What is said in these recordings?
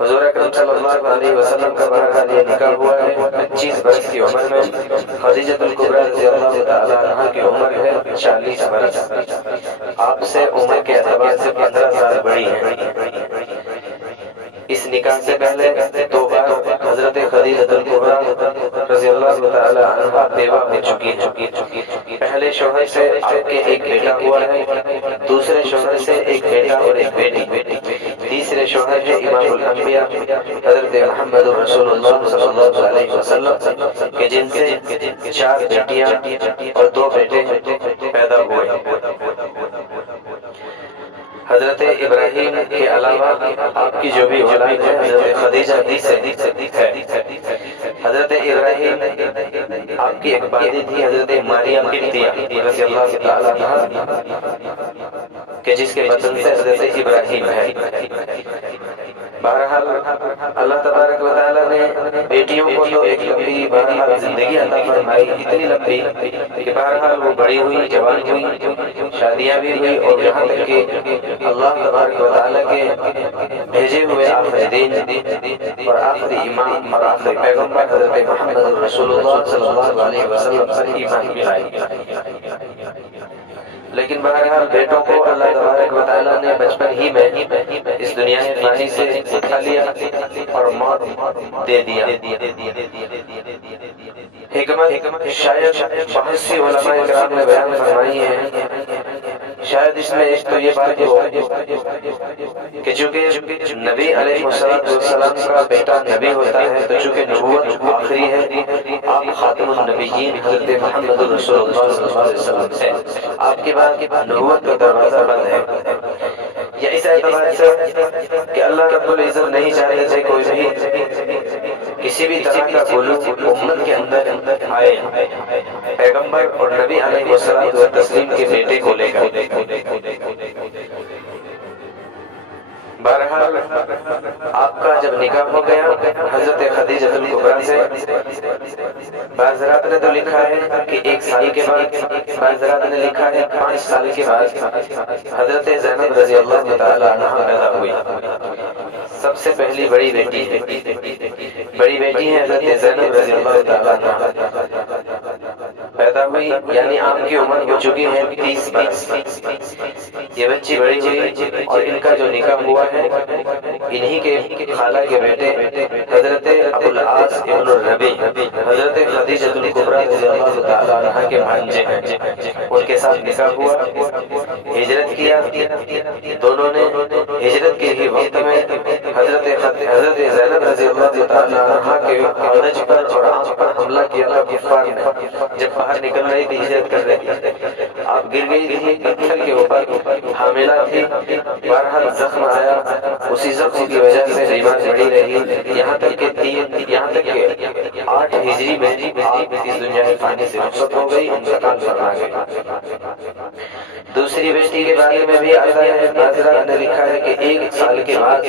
حضور اکرم صلی اللہ علیہ وسلم کا بہرحال یہ نکاح ہوا ہے 25 برس کی عمر میں۔ خدیجہ الکبریٰ رضی اللہ تعالی عنہ کی عمر ہے 40 برس، آپ سے عمر کے اعتبار سے 15 سال بڑی ہیں۔ اس نکاح سے پہلے 2 بار حضرت خدیجہ الکبریٰ رضی اللہ تعالی عنہ بیوہ ہو چکی ہیں۔ پہلے شوہر سے آپ کے ایک بیٹا ہوا ہے، دوسرے شوہر سے ایک بیٹا اور ایک بیٹی، تیسرے شوہر ہے امام الانبیاء حضرت محمد رسول اللہ صلی اللہ علیہ وسلم کہ جن سے 4 بیٹیاں اور 2 بیٹے پیدا ہوئے۔ حضرت ابراہیم کے علاوہ آپ کی جو بھی اولاد ہے حضرت خدیجہ بھی سے ہے۔ حضرت ابراہیم آپ کی ایک بادی تھی حضرت مریم قبطیہ رضی اللہ تعالی عنہ کہ جس کے بطن سے حضرت ابراہیم ہے۔ بہرحال اللہ تبارک و تعالیٰ نے بیٹیوں کو تو ایک لمبی بہرحال زندگی عطا فرمائی، اتنی لمبی کہ بہرحال وہ بڑی ہوئی، جوان ہوئی، شادیاں بھی ہوئی، اور یہاں تک کہ اللہ تبارک و تعالیٰ کے بھیجے ہوئے آخری دین اور آخری امام اور آخری پیغمبر حضرت محمد رسول اللہ صلی اللہ علیہ وسلم پر ایمان لائے۔ لیکن بہرحال بیٹوں کو اللہ تبارک و تعالیٰ نے بچپن ہی میں اس دنیا فانی سے اٹھا لیا اور موت دے دیا۔ حکمت شاید بہت سی علماء کرام نے بیان فرمائی ہے، شاید اس میں ایک تو یہ بات ہو کہ چونکہ نبی علیہ السلام کا بیٹا نبی ہوتا ہے تو چونکہ نبوت آخری ہے، آپ خاتم النبیین حضرت محمد رسول اللہ صلی اللہ علیہ وسلم سے آپ کے بعد نبوت کا دروازہ بند ہے، یا اس اعتبار سے کہ اللہ رب العزت نہیں چاہتے تھے کوئی بھی کسی بھی طرح کا غلو امت کے اندر آئے پیغمبر اور نبی علیہ السلام کے بیٹے کو لے کر۔ بہرحال آپ کا جب نکاح ہو گیا حضرت خدیجہ الکبریٰ سے، بعض حضرات نے تو لکھا ہے کہ 1 سال کے بعد، بعض حضرات نے لکھا ہے 5 سال کے بعد حضرت زینب رضی اللہ تعالی عنہ پیدا ہوئی۔ سب سے پہلی بڑی بیٹی ہے حضرت زینب رضی اللہ تعالی عنہ پیدا ہوئی، یعنی آپ کی عمر ہو چکی ہے 30 برس۔ یہ بچی بڑی ہوئی اور ان کا جو نکاح ہوا ہے انہی کے خالہ کے بیٹے حضرت ابو العاص ابن الربیع حضرت خدیجہ الکبریٰ رضی اللہ تعالی عنہ کے بھانجے ہیں، ان کے ساتھ نکاح ہوا، ہجرت کیا۔ دونوں نے ہجرت کے ہی وقت میں حضرت زینب رضی اللہ تعالی عنہ کے عرج پر اور آنکھ پر حملہ کیا تھا کفار نے۔ جب باہر نکل رہی تھی، ہجرت کر رہی تھی، آپ گر گئی تھی پتھر کے اوپر، حاملہ تھی، بہرحال زخم آیا، اسی زخم کی وجہ سے بیمار پڑی رہی، یہاں تک کہ 8 ہجری میں آپ اس دنیا فانی سے رخصت ہو گئی، انتقال فرما گئی۔ دوسری بیٹی کے بارے میں بھی آتا ہے، بعض نے لکھا ہے کہ 1 سال کے بعد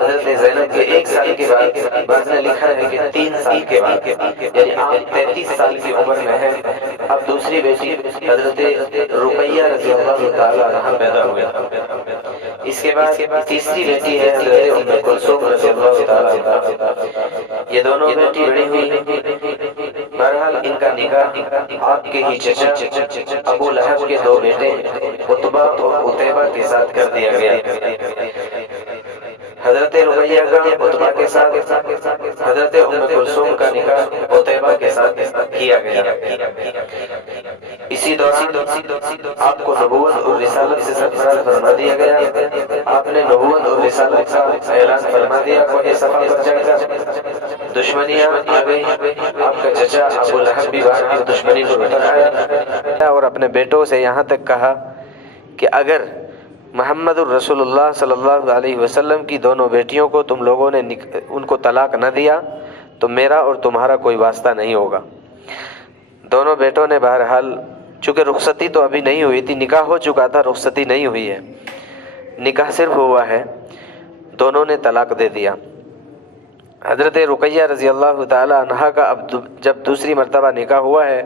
حضرت زینب کے 1 سال کے بعد، بعض نے لکھا ہے کہ 3 سال کے بعد، یعنی آپ 33 سال کی عمر میں ہیں۔ اب دوسری بیٹی حضرت رقیہ رضی اللہ تعالی عنہ پیدا ہوئے۔ اس کے بعد تیسری بیٹی ہے حضرت ام کلثوم رضی اللہ تعالی عنہ۔ یہ دونوں بیٹی بڑی ہوئی، بہرحال ان کا نکاح آپ کے ہی چچا ابو لہب کے 2 بیٹے عتبہ اور عتیبہ کے ساتھ کر دیا گیا۔ حضرت رقیہ کا عتبہ کے ساتھ، حضرت ام کلثوم کا نکاح عتیبہ کے ساتھ کیا گیا۔ اسی دوران آپ کو نبوت اور رسالت سے سرفراز فرما دیا گیا۔ آپ نے نبوت اور رسالت کا اعلان فرما دیا، کوہ صفا پر چڑھ کر دشمنیاں آ گئی، آپ کا چچا ابو لہب بھی بہرحال دشمنی کو اتر آیا اور اپنے بیٹوں سے یہاں تک کہا کہ اگر محمد الرسول اللہ صلی اللہ علیہ وسلم کی دونوں بیٹیوں کو تم لوگوں نے ان کو طلاق نہ دیا تو میرا اور تمہارا کوئی واسطہ نہیں ہوگا۔ دونوں بیٹوں نے بہرحال، چونکہ رخصتی تو ابھی نہیں ہوئی تھی، نکاح ہو چکا تھا، رخصتی نہیں ہوئی ہے، نکاح صرف ہوا ہے، دونوں نے طلاق دے دیا۔ حضرت رقیہ رضی اللہ تعالی عنہ کا اب جب دوسری مرتبہ نکاح ہوا ہے،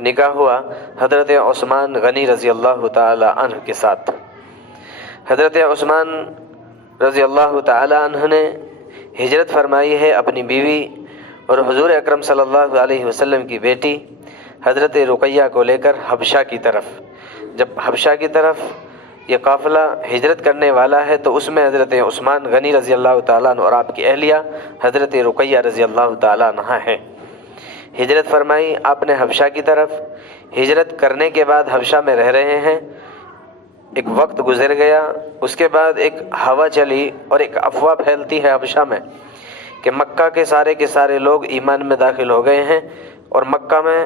نکاح ہوا حضرت عثمان غنی رضی اللہ تعالی عنہ کے ساتھ۔ حضرت عثمان رضی اللہ تعالی عنہ نے ہجرت فرمائی ہے اپنی بیوی اور حضور اکرم صلی اللہ علیہ وسلم کی بیٹی حضرت رقیہ کو لے کر حبشہ کی طرف۔ جب حبشہ کی طرف یہ قافلہ ہجرت کرنے والا ہے تو اس میں حضرت عثمان غنی رضی اللہ تعالیٰ عنہ اور آپ کی اہلیہ حضرت رقیہ رضی اللہ تعالیٰ عنہ ہیں۔ ہجرت فرمائی آپ نے حبشہ کی طرف۔ ہجرت کرنے کے بعد حبشہ میں رہ رہے ہیں، ایک وقت گزر گیا، اس کے بعد ایک ہوا چلی اور ایک افواہ پھیلتی ہے حبشہ میں کہ مکہ کے سارے لوگ ایمان میں داخل ہو گئے ہیں اور مکہ میں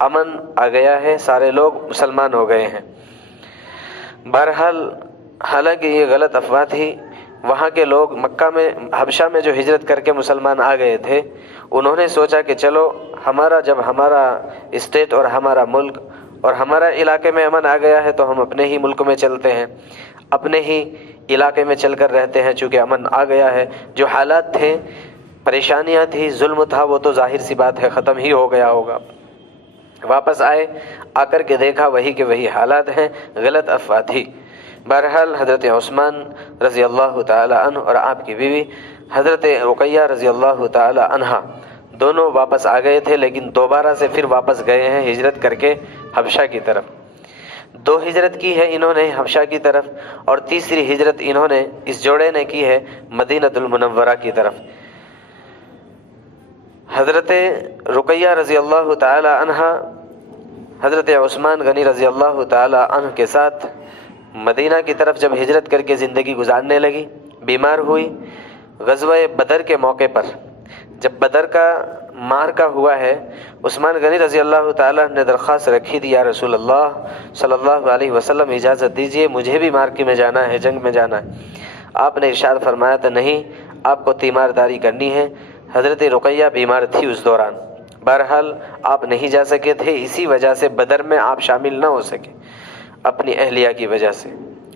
امن آ گیا ہے، سارے لوگ مسلمان ہو گئے ہیں۔ بہرحال حالانکہ یہ غلط افواہ تھی، وہاں کے لوگ مکہ میں حبشہ میں جو ہجرت کر کے مسلمان آ گئے تھے انہوں نے سوچا کہ چلو جب ہمارا اسٹیٹ اور ہمارا ملک اور ہمارا علاقے میں امن آ گیا ہے تو ہم اپنے ہی ملک میں چلتے ہیں، اپنے ہی علاقے میں چل کر رہتے ہیں، چونکہ امن آ گیا ہے۔ جو حالات تھے، پریشانیاں تھی، ظلم تھا، وہ تو ظاہر سی بات ہے ختم ہی ہو گیا ہوگا۔ واپس آئے، آ کر کے دیکھا وہی کے وہی حالات ہیں، غلط افواہ تھی۔ بہرحال حضرت عثمان رضی اللہ تعالی عنہ اور آپ کی بیوی حضرت رقیہ رضی اللہ تعالی عنہا دونوں واپس آ گئے تھے، لیکن دوبارہ سے پھر واپس گئے ہیں ہجرت کر کے حبشہ کی طرف۔ 2 ہجرت کی ہے انہوں نے حبشہ کی طرف، اور تیسری ہجرت انہوں نے اس جوڑے نے کی ہے مدینہ المنورہ کی طرف۔ حضرت رقیہ رضی اللہ تعالی عنہا حضرت عثمان غنی رضی اللہ تعالی عنہ کے ساتھ مدینہ کی طرف جب ہجرت کر کے زندگی گزارنے لگی، بیمار ہوئی۔ غزوہ بدر کے موقع پر جب بدر کا معرکہ ہوا ہے، عثمان غنی رضی اللہ تعالیٰ نے درخواست رکھی تھی، یا رسول اللہ صلی اللہ علیہ وسلم اجازت دیجئے، مجھے بھی معرکے میں جانا ہے، جنگ میں جانا ہے۔ آپ نے ارشاد فرمایا تھا نہیں، آپ کو تیمارداری کرنی ہے۔ حضرت رقیہ بیمار تھی اس دوران، بہرحال آپ نہیں جا سکے تھے، اسی وجہ سے بدر میں آپ شامل نہ ہو سکے اپنی اہلیہ کی وجہ سے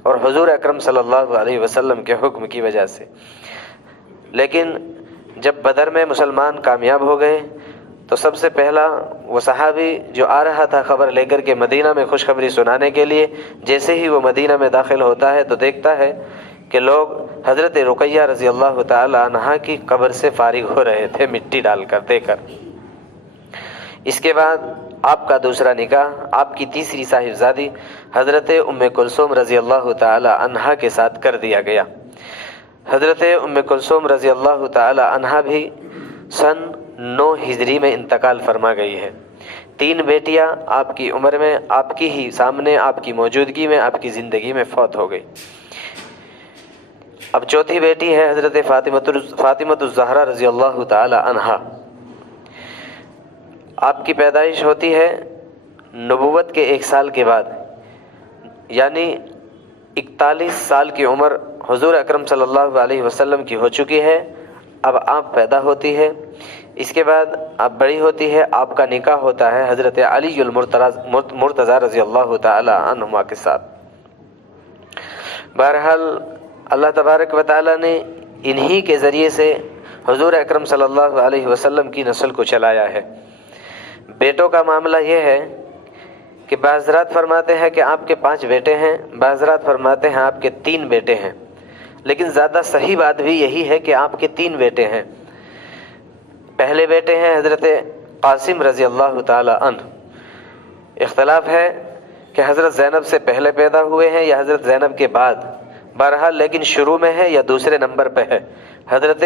اور حضور اکرم صلی اللہ علیہ وسلم کے حکم کی وجہ سے۔ لیکن جب بدر میں مسلمان کامیاب ہو گئے تو سب سے پہلا وہ صحابی جو آ رہا تھا خبر لے کر کے مدینہ میں خوشخبری سنانے کے لیے، جیسے ہی وہ مدینہ میں داخل ہوتا ہے تو دیکھتا ہے کہ لوگ حضرت رقیہ رضی اللہ تعالی عنہا کی قبر سے فارغ ہو رہے تھے مٹی ڈال کر دے کر۔ اس کے بعد آپ کا دوسرا نکاح آپ کی تیسری صاحبزادی حضرت ام کلثوم رضی اللہ تعالی عنہا کے ساتھ کر دیا گیا۔ حضرت ام کلثوم رضی اللہ تعالی عنہا بھی سن 9 ہجری میں انتقال فرما گئی ہے۔ 3 بیٹیاں آپ کی عمر میں، آپ کی ہی سامنے، آپ کی موجودگی میں، آپ کی زندگی میں فوت ہو گئی۔ اب چوتھی بیٹی ہے حضرت فاطمہ الزہرا رضی اللہ تعالی عنہا۔ آپ کی پیدائش ہوتی ہے نبوت کے 1 سال کے بعد، یعنی 41 سال کی عمر حضور اکرم صلی اللہ علیہ وسلم کی ہو چکی ہے۔ اب آپ پیدا ہوتی ہے، اس کے بعد آپ بڑی ہوتی ہے، آپ کا نکاح ہوتا ہے حضرت علی المرتضیٰ رضی اللہ تعالی عنہما کے ساتھ۔ بہرحال اللہ تبارک و تعالی نے انہی کے ذریعے سے حضور اکرم صلی اللہ علیہ وسلم کی نسل کو چلایا ہے۔ بیٹوں کا معاملہ یہ ہے کہ بعض حضرات فرماتے ہیں کہ آپ کے 5 بیٹے ہیں، بعض حضرات فرماتے ہیں آپ کے 3 بیٹے ہیں، لیکن زیادہ صحیح بات بھی یہی ہے کہ آپ کے 3 بیٹے ہیں۔ پہلے بیٹے ہیں حضرت قاسم رضی اللہ تعالی عنہ۔ اختلاف ہے کہ حضرت زینب سے پہلے پیدا ہوئے ہیں یا حضرت زینب کے بعد، بہرحال لیکن شروع میں ہے یا دوسرے نمبر پہ ہے حضرت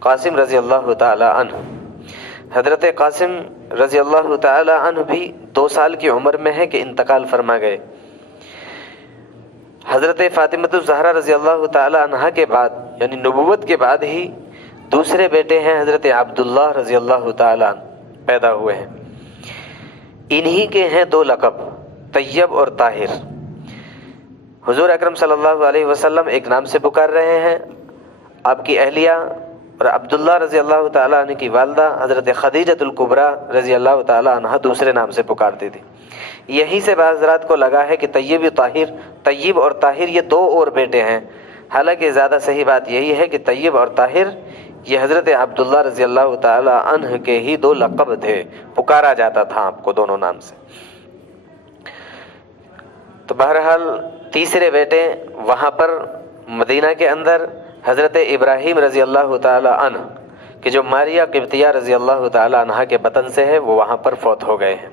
قاسم رضی اللہ تعالی عنہ۔ حضرت قاسم رضی اللہ تعالی عنہ بھی 2 سال کی عمر میں ہے کہ انتقال فرما گئے۔ حضرت فاطمہ الزہرا رضی اللہ تعالی عنہا کے بعد یعنی نبوت کے بعد ہی دوسرے بیٹے ہیں حضرت عبداللہ رضی اللہ تعالی عنہ پیدا ہوئے ہیں۔ انہی کے ہیں 2 لقب، طیب اور طاہر۔ حضور اکرم صلی اللہ علیہ وسلم ایک نام سے پکار رہے ہیں، آپ کی اہلیہ اور عبداللہ رضی اللہ تعالیٰ عنہ کی والدہ حضرت خدیجۃ الکبریٰ رضی اللہ تعالیٰ عنہ دوسرے نام سے پکارتی تھی۔ یہیں سے بعض حضرات کو لگا ہے کہ طیب اور طاہر یہ 2 اور بیٹے ہیں، حالانکہ زیادہ صحیح بات یہی ہے کہ طیب اور طاہر یہ حضرت عبداللہ رضی اللہ تعالیٰ عنہ کے ہی 2 لقب تھے، پکارا جاتا تھا آپ کو دونوں نام سے۔ تو بہرحال تیسرے بیٹے وہاں پر مدینہ کے اندر حضرت ابراہیم رضی اللہ تعالی عنہ کہ جو ماریہ قبطیہ رضی اللہ تعالی عنہ کے بطن سے ہے وہ وہاں پر فوت ہو گئے ہیں۔